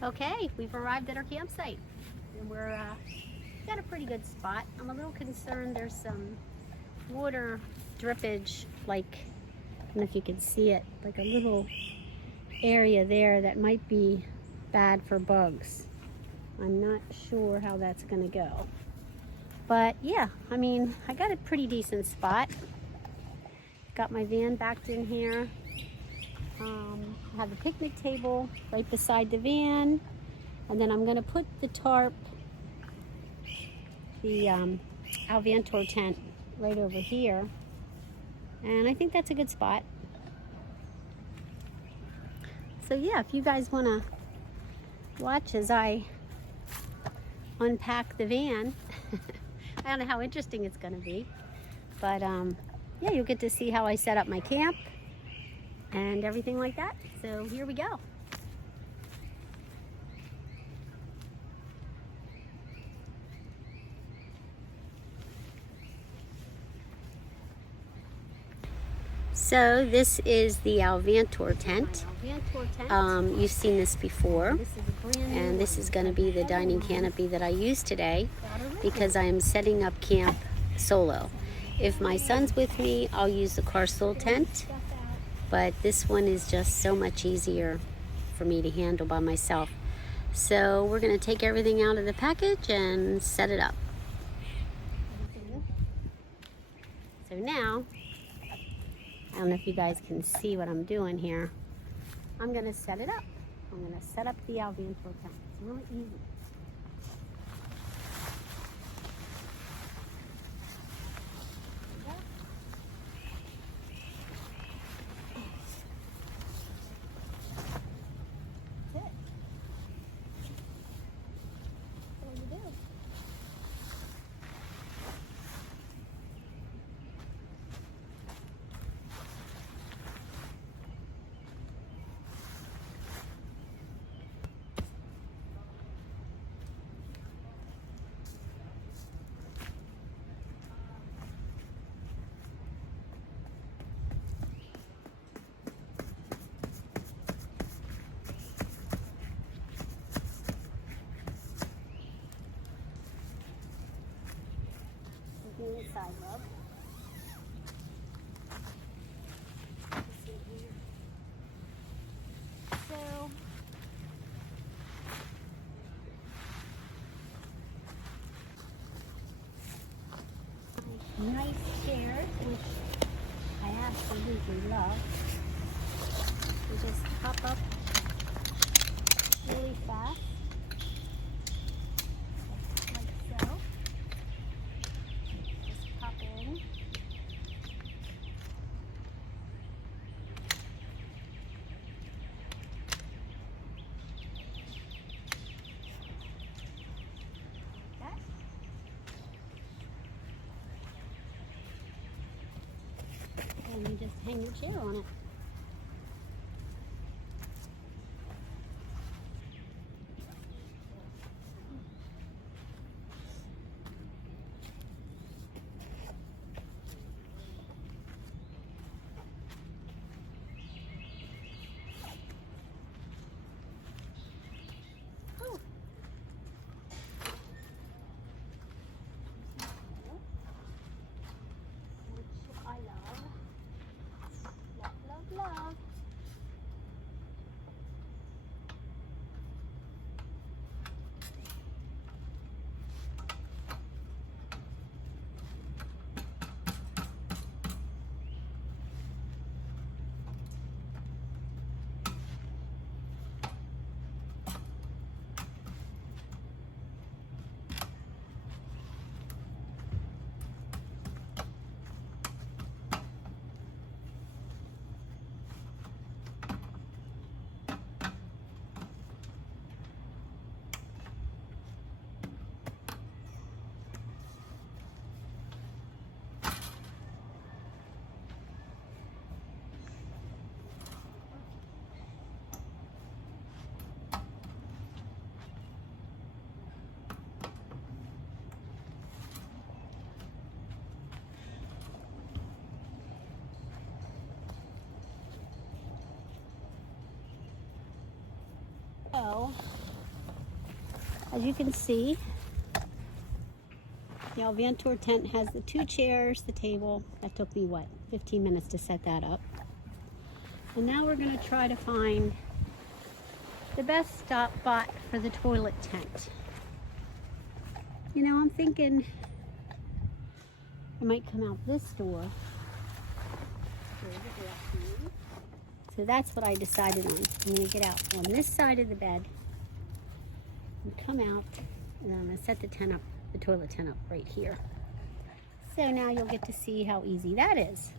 Okay, we've arrived at our campsite and we're got a pretty good spot. I'm a little concerned there's some water drippage, like, I don't know if you can see it, like a little area there that might be bad for bugs. I'm not sure how that's gonna go. But yeah, I mean, I got a pretty decent spot. Got my van backed in here. I have the picnic table right beside the van. And then I'm gonna put the tarp, the Alvantor tent right over here. And I think that's a good spot. So yeah, if you guys wanna watch as I unpack the van, I don't know how interesting it's gonna be, but yeah, you'll get to see how I set up my camp and everything like that. So here we go. So this is the Alvantor tent. You've seen this before, and this is going to be the dining canopy that I use today because I am setting up camp solo. If my son's with me, I'll use the Carsoul tent, but this one is just so much easier for me to handle by myself. So we're going to take everything out of the package and set it up. So now, I don't know if you guys can see what I'm doing here. I'm gonna set it up. I'm gonna set up the Alvantor tent. It's really easy. That's it. That's all you do. Give me a side rub. So, nice chairs, which I absolutely love. You just pop up really fast, like so. Just pop in. And you just hang your chair on it. Which I love. Love. So As you can see, the Alvantor tent has the 2 chairs, the table. That took me, what, 15 minutes to set that up. And now we're going to try to find the best spot for the toilet tent. You know, I'm thinking I might come out this door. So that's what I decided on. I'm going to get out on this side of the bed and come out, and I'm going to set the tent up, the toilet tent up right here. So now you'll get to see how easy that is.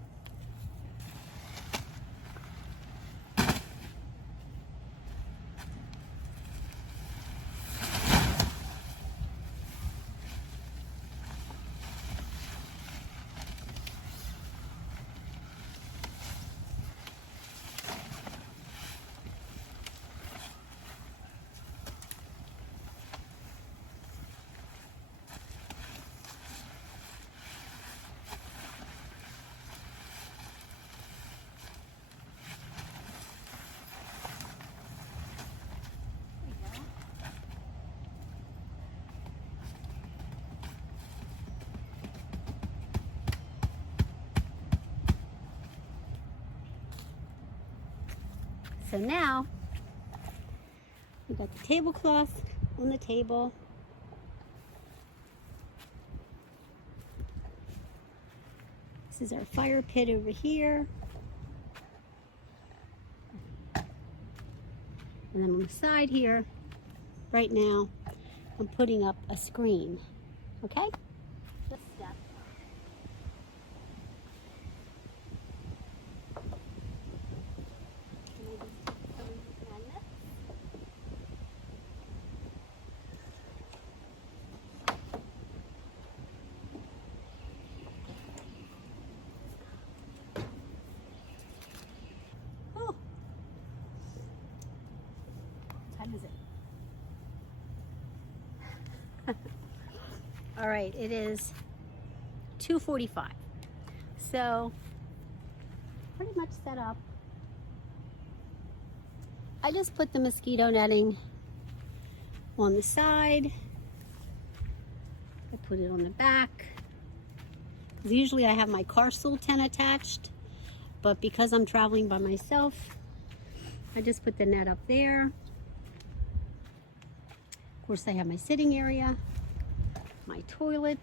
So now, we've got the tablecloth on the table. This is our fire pit over here. And then on the side here, right now, I'm putting up a screen, okay? Just step. Is it? All right, it is 2:45. So pretty much set up. I just put the mosquito netting on the side. I put it on the back. Because usually I have my car stool tent attached, but because I'm traveling by myself, I just put the net up there. Of course, I have my sitting area, my toilet,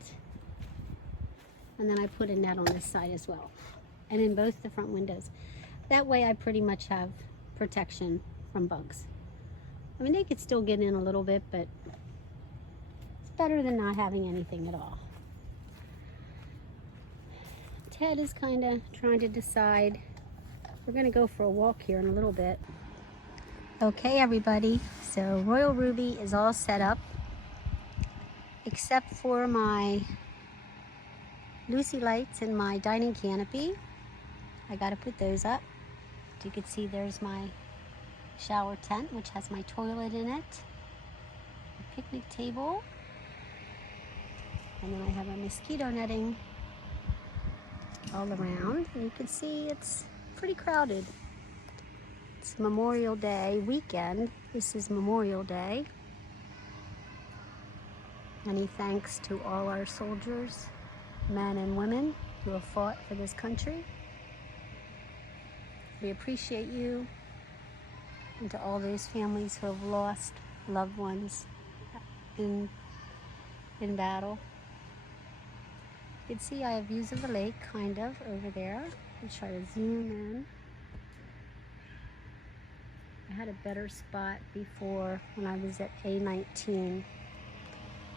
and then I put a net on this side as well, and in both the front windows. That way I pretty much have protection from bugs. I mean, they could still get in a little bit, but it's better than not having anything at all. Ted is kind of trying to decide. We're going to go for a walk here in a little bit. Okay, everybody, so Royal Ruby is all set up except for my Lucy lights and my dining canopy. I got to put those up. As you can see, there's my shower tent, which has my toilet in it, a picnic table, and then I have a mosquito netting all around. And you can see it's pretty crowded. It's Memorial Day weekend. This is Memorial Day. Many thanks to all our soldiers, men and women, who have fought for this country. We appreciate you, and to all those families who have lost loved ones in battle. You can see I have views of the lake, kind of, over there. I'll try to zoom in. I had a better spot before when I was at A19.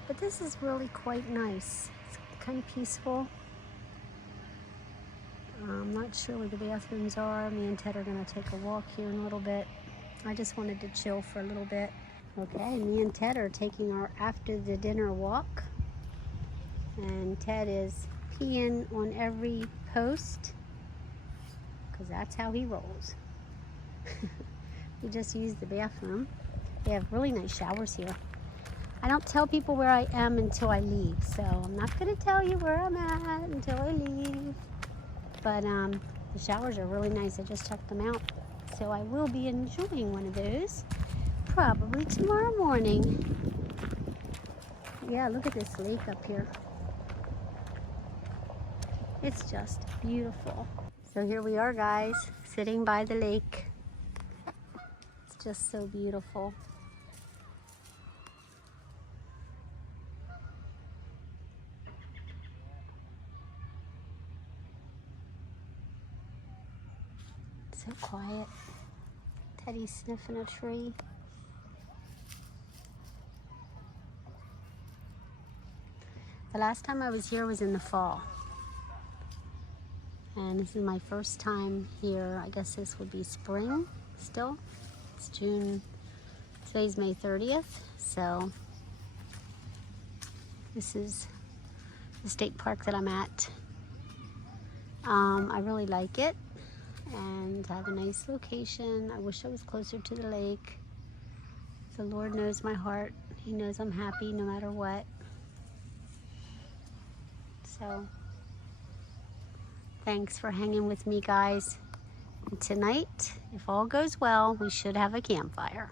But this is really quite nice. It's kind of peaceful. I'm not sure where the bathrooms are. Me and Ted are going to take a walk here in a little bit. I just wanted to chill for a little bit. Okay, me and Ted are taking our after the dinner walk. And Ted is peeing on every post, because that's how he rolls. We just used the bathroom. They have really nice showers here. I don't tell people where I am until I leave, so I'm not going to tell you where I'm at until I leave. But the showers are really nice. I just checked them out. So I will be enjoying one of those probably tomorrow morning. Yeah, look at this lake up here. It's just beautiful. So here we are, guys, sitting by the lake. It's just so beautiful. So quiet. Teddy's sniffing a tree. The last time I was here was in the fall. And this is my first time here. I guess this would be spring still. It's June. Today's May 30th. So this is the state park that I'm at. I really like it. And I have a nice location. I wish I was closer to the lake. The Lord knows my heart. He knows I'm happy no matter what. So thanks for hanging with me, guys. And tonight, if all goes well, we should have a campfire.